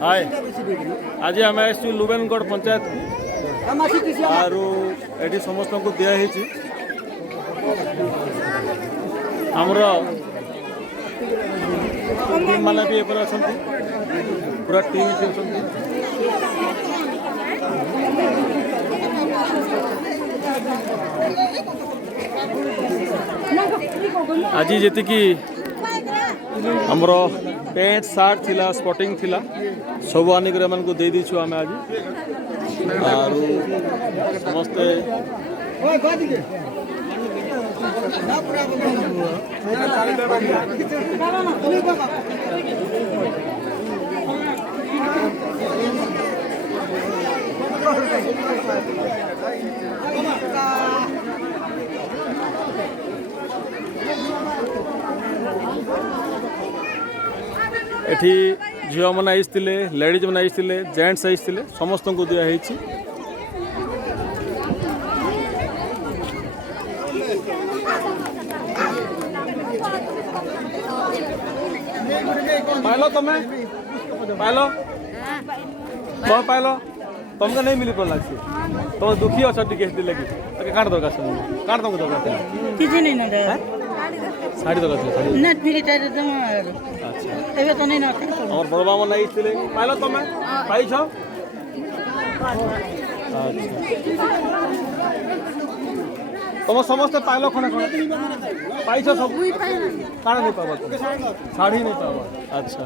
हाय आज आम आसु लुबेनगढ़ पंचायत आरु एटी समस्त को दिखाई आमर टीम मैंने भी एपर अच्छा पूरा टीम अच्छा आज जी आमर पैंट सार्ट थिला स्पॉटिंग थिला सब आनिक को दे दीछु आम आज आरु समस्ते एठी झील मैंने आईते लेडीज मैंने आईते जेंट्स आईते समस्त को दिखाई पाइल तुम्हें पाइल कौन पाइल तुमको नहीं मिली पड़ा लगे तुम दुखी अच्छा टे लगे काट दरकार काट तुमको दरकार किसी नहीं ना शाड़ी दरकार नेट फ्री टाइम अच्छा एबे तो नहीं ना और बड़ बाबा नहीं पाइल तुम्हें पाइछ तुम समस्त पाइल खणे खणे पाइछ सब काण नहीं पावा शाड़ी नहीं पावा अच्छा